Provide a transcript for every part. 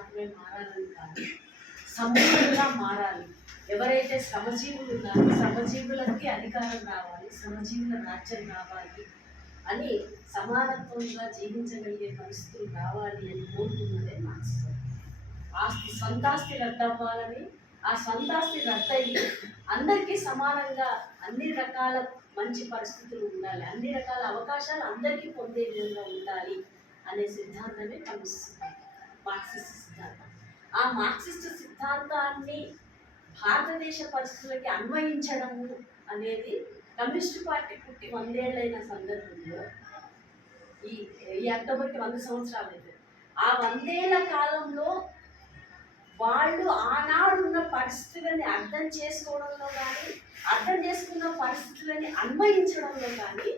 మాత్రమే మారాలని కాదు. మారాలి. ఎవరైతే శ్రమజీవులు ఉన్నారో శ్రమజీవులకి అధికారం రావాలి శ్రమజీవుల రాజ్యం రావాలి అని సమానత్వంగా జీవించగలిగే పరిస్థితులు రావాలి అని కోరుకున్నదే మార్క్సిజం ఆస్తి. సొంతాస్తి రద్దవ్వాలని ఆ సొంతాస్తి రద్దయి అందరికీ సమానంగా అన్ని రకాల మంచి పరిస్థితులు ఉండాలి అన్ని రకాల అవకాశాలు అందరికీ పొందే విధంగా ఉండాలి అనే సిద్ధాంతమే కమ్యూనిస్ట్ మార్క్సిస్ట్ సిద్ధాంతం. ఆ మార్క్సిస్ట్ సిద్ధాంతాన్ని భారతదేశ పరిస్థితులకి అన్వయించడము అనేది కమ్యూనిస్ట్ పార్టీ పుట్టి వందేళ్ళైన సందర్భంలో ఈ ఈ అక్టోబర్కి వంద సంవత్సరాలు అయితే ఆ వందేళ్ళ కాలంలో వాళ్ళు ఆనాడు ఉన్న పరిస్థితులని అర్థం చేసుకోవడంలో కానీ అర్థం చేసుకున్న పరిస్థితులని అన్వయించడంలో కానీ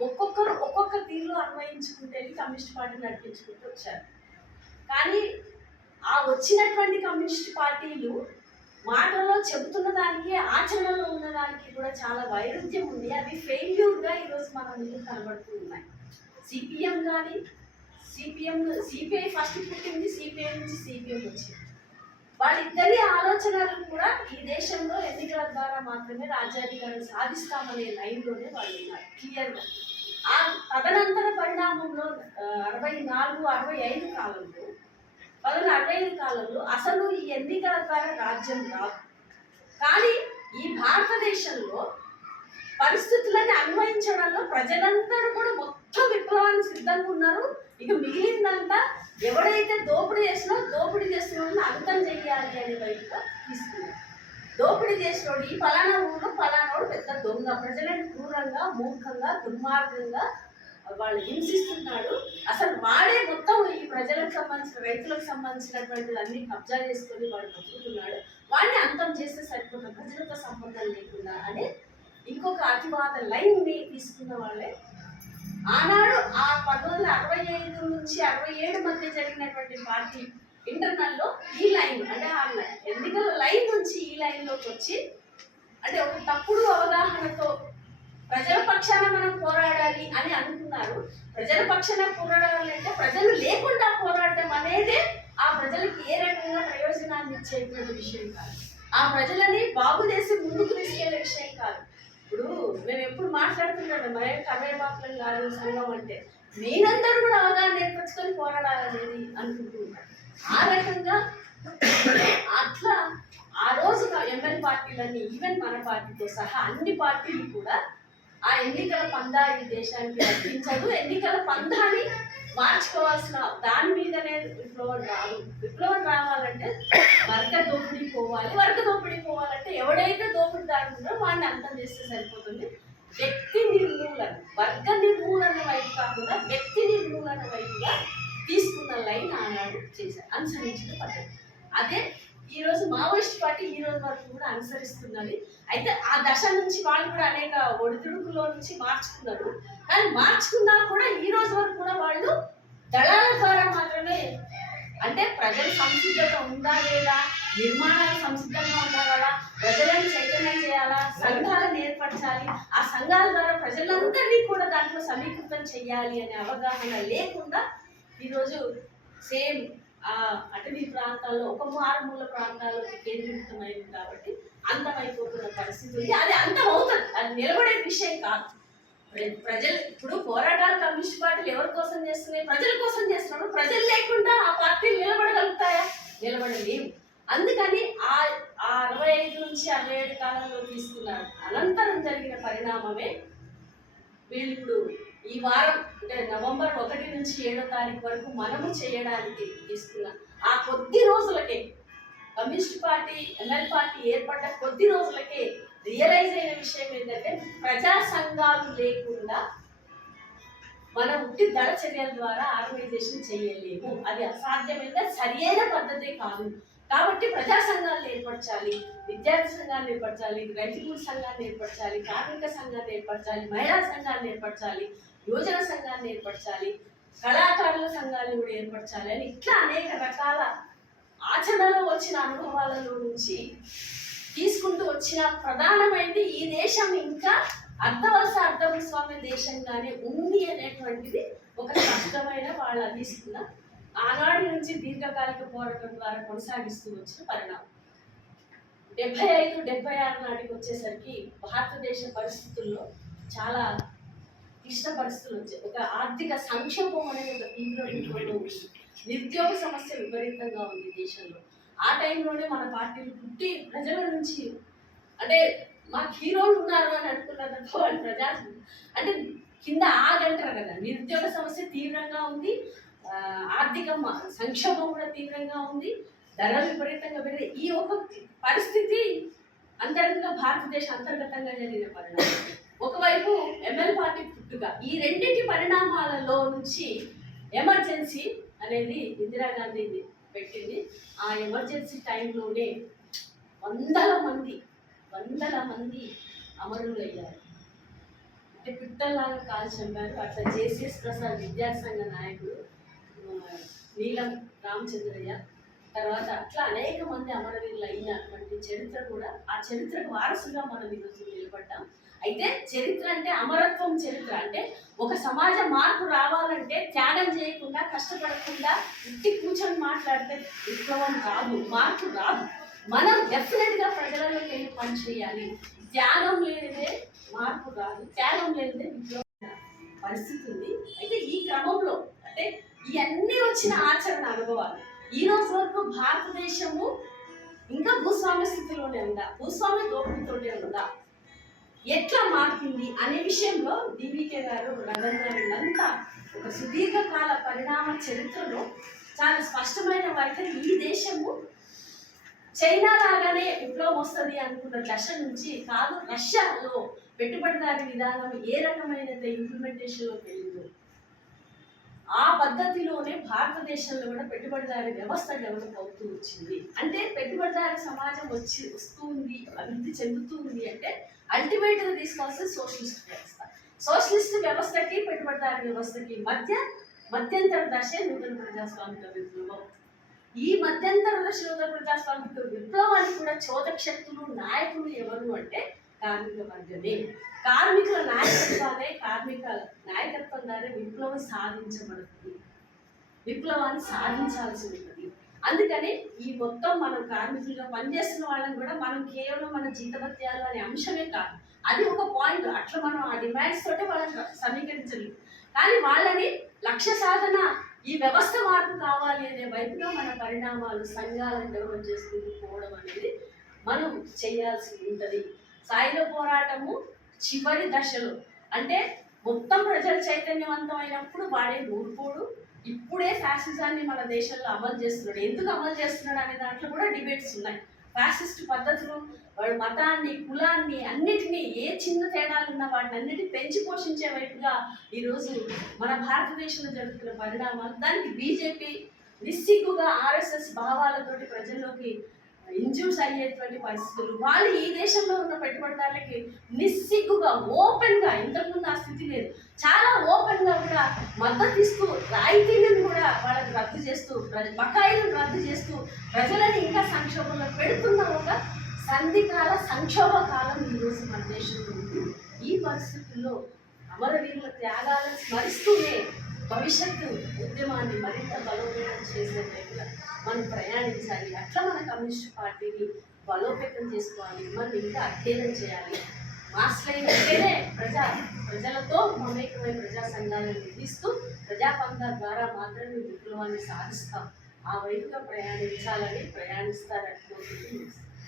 ఒక్కొక్కరు ఒక్కొక్క తీరులో అన్వయించుకుంటే కమ్యూనిస్ట్ పార్టీ నడిపించుకుంటూ వచ్చారు. కానీ ఆ వచ్చినటువంటి కమ్యూనిస్ట్ పార్టీలు మాటల్లో చెబుతున్న దానికి ఆచరణలో ఉన్న దానికి కూడా చాలా వైరుధ్యం ఉంది. అవి ఫెయిల్యూర్గా ఈరోజు మన ముందు కనబడుతున్నాయి సిపిఎం కానీ సిపిఎం సిపిఐ ఫస్ట్ పుట్టింది సిపిఐ నుంచి సిపిఎం వచ్చింది. వాళ్ళిద్దరి ఆలోచనలు కూడా ఈ దేశంలో ఎన్నికల ద్వారా మాత్రమే రాజ్యాధికారం సాధిస్తామనే లైన్లోనే వాళ్ళు ఉన్నారు క్లియర్గా. ఆ తదనంతర పరిణామంలో అరవై నాలుగు అరవై ఐదు కాలంలో పదహారు అరవై ఐదు కాలంలో అసలు ఈ ఎన్నికల ద్వారా రాజ్యం రాదు. కానీ ఈ భారతదేశంలో పరిస్థితులని అన్వయించడంలో ప్రజలందరూ కూడా మొత్తం విప్లవానికి సిద్ధంగా ఉన్నారు ఇక మిగిలిందంతా ఎవడైతే దోపిడీ చేసినో దోపిడీ చేసిన వాళ్ళని అంతం చెయ్యాలి అనే వైపుగా తీసుకున్నారు. దోపిడీ చేసినోడు ఈ ఫలానా ఊరు ఫలానోడు పెద్ద దొంగ ప్రజలను క్రూరంగా మూర్ఖంగా దుర్మార్గంగా వాళ్ళు హింసిస్తున్నాడు. అసలు వాడే మొత్తం ఈ ప్రజలకు సంబంధించిన రైతులకు సంబంధించినటువంటి అన్ని కబ్జా చేసుకొని వాడు బతుకుతున్నాడు. వాడిని అంతం చేస్తే సరిపోతుంది ప్రజలతో సంబంధం లేకుండా అని ఇంకొక అతివాద లైన్ని తీసుకున్న వాళ్ళే. ఆనాడు ఆ పంతొమ్మిది వందల అరవై ఐదు నుంచి అరవై ఏడు మధ్య జరిగినటువంటి పార్టీ ఇంటర్నల్లో ఈ లైన్ అంటే ఆ ఎన్నికల లైన్ నుంచి ఈ లైన్లోకి వచ్చి అంటే ఒక తప్పుడు అవగాహనతో ప్రజల పక్షాన మనం పోరాడాలి అని అనుకున్నారు. ప్రజల పక్షాన పోరాడాలి అంటే ప్రజలు లేకుండా పోరాడటం అనేది ఆ ప్రజలకు ఏ రకంగా ప్రయోజనాన్ని ఇచ్చేటువంటి విషయం కాదు. ఆ ప్రజలని బాగు చేసి ముందుకు తీసుకెళ్ళే విషయం కాదు. ఇప్పుడు మేము ఎప్పుడు మాట్లాడుతున్నాడు మరే కర్వేపాకులం కాదు సంఘం అంటే. నేనందరూ కూడా అవగాహన నేర్పించుకొని పోరాడాలనేది అనుకుంటున్నాను ఆ రకంగా అట్లా ఆ రోజు ఎంఎల్ పార్టీలన్నీ ఈవెన్ మన పార్టీతో సహా అన్ని పార్టీలు కూడా ఆ ఎన్నికల పందా ఈ దేశానికి వర్తించదు ఎన్నికల పందాని మార్చుకోవాల్సిన దాని మీదనే విప్లవం రాదు విప్లవం రావాలంటే వర్గ దోపిడీ పోవాలి. వర్గ దోపిడీ పోవాలంటే ఎవడైతే దోపిడీ దాడుకుంటారో వాడిని అంతం చేస్తే సరిపోతుంది. వ్యక్తి నిర్మూలన వర్గ నిర్మూలన వైపు కాకుండా వ్యక్తి నిర్మూలన వైపుగా తీసుకున్న లైన్ ఆనాడు చేశారు. అనుసరించిన పద్ధతి. అదే ఈ రోజు మావోయిస్ట్ పార్టీ ఈ రోజు వరకు కూడా అనుసరిస్తున్నది. అయితే ఆ దశ నుంచి వాళ్ళు కూడా అనేక ఒడిదుడుకులో నుంచి మార్చుకున్నారు. కానీ మార్చుకున్నా కూడా ఈ రోజు వరకు కూడా వాళ్ళు దళాల ద్వారా మాత్రమే అంటే ప్రజల సంసిద్ధత ఉందా లేదా నిర్మాణాలు సంసిద్ధంగా ఉండాలా ప్రజలను చైతన్యం చేయాలా సంఘాలను ఏర్పరచాలి ఆ సంఘాల ద్వారా ప్రజలందరినీ కూడా దాంట్లో సమీకృతం చేయాలి అనే అవగాహన లేకుండా ఈరోజు సేమ్ అటవీ ప్రాంతాల్లో ఒక మారుమూల ప్రాంతాల్లో కేంద్రీకృతమైంది కాబట్టి అంతమైపోతున్న పరిస్థితి ఉంది. అది అంతం అవుతుంది అది నిలబడే విషయం కాదు. ప్రజలు ఇప్పుడు పోరాటాలు కమ్యూనిస్ట్ పార్టీలు ఎవరి కోసం చేస్తున్నాయి? ప్రజల కోసం చేస్తున్నారు. ప్రజలు లేకుండా ఆ పార్టీలు నిలబడగలుగుతాయా? నిలబడలేవు. అందుకని ఆ ఆ అరవై ఐదు నుంచి అరవై ఏడు కాలంలో తీసుకున్న అనంతరం జరిగిన పరిణామమే వీళ్ళు ఇప్పుడు ఈ వారం అంటే నవంబర్ ఒకటి నుంచి ఏడో తారీఖు వరకు మనము చేయడానికి తీసుకున్న ఆ కొద్ది రోజులకే కమ్యూనిస్ట్ పార్టీ ఎంఎల్ పార్టీ ఏర్పడ్డ కొద్ది రోజులకే రియలైజ్ అయిన విషయం ఏంటంటే ప్రజా సంఘాలు లేకుండా మనం ఉట్టి దళ చర్యల ద్వారా ఆర్గనైజేషన్ చేయలేము. అది అసాధ్యమైన సరియైన పద్ధతే కాదు. కాబట్టి ప్రజా సంఘాలను ఏర్పరచాలి విద్యార్థి సంఘాన్ని ఏర్పరచాలి రైతు కూలి సంఘాన్ని ఏర్పరచాలి కార్మిక సంఘాన్ని ఏర్పరచాలి మహిళా సంఘాన్ని ఏర్పరచాలి యువజన సంఘాన్ని ఏర్పరచాలి కళాకారుల సంఘాన్ని కూడా ఏర్పరచాలి అని ఇట్లా అనేక రకాల ఆచరణలో వచ్చిన అనుభవాలలో నుంచి తీసుకుంటూ వచ్చిన ప్రధానమైనది ఈ దేశం ఇంకా అర్ధవలస అర్ధభూస్వామ్య దేశంగానే ఉంది అనేటువంటిది ఒక స్పష్టమైన వాళ్ళు తీసుకున్న ఆనాటి నుంచి దీర్ఘకాలిక పోరాటం ద్వారా కొనసాగిస్తూ వచ్చిన పరిణామం. డెబ్బై ఐదు డెబ్బై ఆరు నాటికి వచ్చేసరికి భారతదేశ పరిస్థితుల్లో చాలా క్లిష్ట పరిస్థితులు వచ్చాయి. ఒక ఆర్థిక సంక్షోభం అనేది ఒక తీవ్ర ఉంది. నిరుద్యోగ సమస్య విపరీతంగా ఉంది దేశంలో. ఆ టైంలోనే మన పార్టీలు పుట్టి ప్రజల నుంచి అంటే మాకు హీరోలు ఉన్నారు అని అనుకున్నారు వాళ్ళు ప్రజా అంటే కింద ఆగంటారు కదా. నిరుద్యోగ సమస్య తీవ్రంగా ఉంది. ఆర్థిక సంక్షోభం కూడా తీవ్రంగా ఉంది. ధరలు విపరీతంగా పెరిగి ఈ ఒక పరిస్థితి అంతర్గతంగా భారతదేశ అంతర్గతంగా జరిగిన పరిణామం. ఒకవైపు ఎంఎల్ పార్టీ పుట్టుక ఈ రెండింటి పరిణామాలలో నుంచి ఎమర్జెన్సీ అనేది ఇందిరాగాంధీ పెట్టింది. ఆ ఎమర్జెన్సీ టైంలోనే వందల మంది వందల మంది అమరులు అయ్యారు అంటే పిట్టలాగా కాల్ చంపారు అట్లా జేసీఎస్ ప్రసాద్ విద్యాసంఘ నాయకుడు నీలం రామచంద్రయ్య. తర్వాత అట్లా అనేక మంది అమరవీరులు అయినటువంటి చరిత్ర కూడా ఆ చరిత్రకు వారసుగా మనం ఈరోజు నిలబడ్డాం. అయితే చరిత్ర అంటే అమరత్వం చరిత్ర. అంటే ఒక సమాజ మార్పు రావాలంటే త్యాగం చేయకుండా కష్టపడకుండా ఇంటి కూర్చొని మాట్లాడితే విప్లవం రాదు మార్పు రాదు. మనం డెఫినెట్గా ప్రజలలోకి వెళ్ళి పని చేయాలి? త్యాగం లేనిదే మార్పు రాదు త్యాగం లేనిదే విప్లవం పరిస్థితి ఉంది. అయితే ఈ క్రమంలో వచ్చిన ఆచరణ అనుభవాలు. ఈ రోజు వరకు భారతదేశము ఇంకా భూస్వామ్య స్థితిలోనే ఉందా? భూస్వామ్య దోపిడీతోనే ఉందా? ఎట్లా మారుతుంది అనే విషయంలో డివికే గారు రంగంతా ఒక సుదీర్ఘకాల పరిణామ చరిత్రలో చాలా స్పష్టమైన వైఖరి ఈ దేశము చైనా లాగానే విప్లవం వస్తుంది అనుకున్న దశ నుంచి కాదు రష్యాలో పెట్టుబడిదారి విధానం ఏ రకమైన ఇంప్లిమెంటేషన్లోకి వెళ్ళిందో. ఆ పద్ధతిలోనే భారతదేశంలో కూడా పెట్టుబడిదారి వ్యవస్థ డెవలప్ అవుతూ వచ్చింది. అంటే పెట్టుబడిదారి సమాజం వచ్చి వస్తుంది అభివృద్ధి చెందుతుంది అంటే అల్టిమేట్గా తీసుకోవాల్సిన సోషలిస్ట్ వ్యవస్థ. సోషలిస్ట్ వ్యవస్థకి పెట్టుబడిదారి వ్యవస్థకి మధ్య మధ్యంతర దశ నూతన ప్రజాస్వామిక విప్లవం. ఈ మధ్యంతర దశ నూతన ప్రజాస్వామిక విప్లవానికి కూడా చోదక శక్తులు నాయకులు ఎవరు అంటే కార్మిక వర్గమే కార్మికుల నాయకత్వాలే కార్మిక నాయకత్వం ద్వారా విప్లవం సాధించబడుతుంది. విప్లవాన్ని సాధించాల్సి ఉంటుంది అందుకని ఈ మొత్తం మనం కార్మికులుగా పనిచేస్తున్న వాళ్ళని కూడా మనం కేవలం మన జీతభత్యాలు అనే అంశమే కాదు. అది ఒక పాయింట్. అట్లా మనం ఆ డిమాండ్స్ తోటే వాళ్ళని సమీకరించలేదు కానీ వాళ్ళని లక్ష్య సాధన ఈ వ్యవస్థ మార్పు కావాలి అనే వైపుగా మన పరిణామాలు సంఘాలను డెవలప్ చేసుకుంటూ పోవడం అనేది మనం చేయాల్సి ఉంటుంది. సాయుధ పోరాటము చివరి దశలు. అంటే మొత్తం ప్రజలు చైతన్యవంతమైనప్పుడు వాడే ఊరుకోడు ఇప్పుడే ఫ్యాసిజాన్ని మన దేశంలో అమలు చేస్తున్నాడు. ఎందుకు అమలు చేస్తున్నాడు అనే దాంట్లో కూడా డిబేట్స్ ఉన్నాయి. ఫ్యాసిస్ట్ పద్ధతులు వాడు మతాన్ని కులాన్ని అన్నిటినీ ఏ చిన్న తేడాలు ఉన్న వాటిని అన్నిటి పెంచి పోషించే వైపుగా ఈరోజు మన భారతదేశంలో జరుగుతున్న పరిణామాలు దానికి బీజేపీ నిస్సిగ్గుగా ఆర్ఎస్ఎస్ భావాలతోటి ప్రజల్లోకి ఇంజూర్స్ అయ్యేటువంటి పరిస్థితులు. వాళ్ళు ఈ దేశంలో ఉన్న పెట్టుబడిదారులకి నిస్సిగ్గుగా ఓపెన్గా ఇంతకుముందు ఆ స్థితి లేదు. చాలా ఓపెన్గా కూడా మద్దతు ఇస్తూ రాయితీలను కూడా వాళ్ళకి రద్దు చేస్తూ బకాయిలను రద్దు చేస్తూ ప్రజలని ఇంకా సంక్షోభంలో పెడుతున్న ఒక సంధికాల సంక్షోభ కాలం ఈరోజు మన దేశంలో ఉంది. ఈ పరిస్థితుల్లో అమరవీరుల త్యాగాలను స్మరిస్తూనే భవిష్యత్తు ఉద్యమాన్ని మరింత బలోపేతం చేసే మనం ప్రయాణించాలి. అట్లా మన కమ్యూనిస్ట్ పార్టీని బలోపేతం చేసుకోవాలి. మనం ఇంకా అధ్యయనం చేయాలి. మాస్లైన్ ప్రజా ప్రజలతో మమేకమై ప్రజా సంఘాలను నిర్మిస్తూ ప్రజాపంథ ద్వారా మాత్రమే విప్లవాన్ని సాధిస్తాం. ఆ వైపుగా ప్రయాణించాలని ప్రయాణిస్తారనుకుంటున్నాను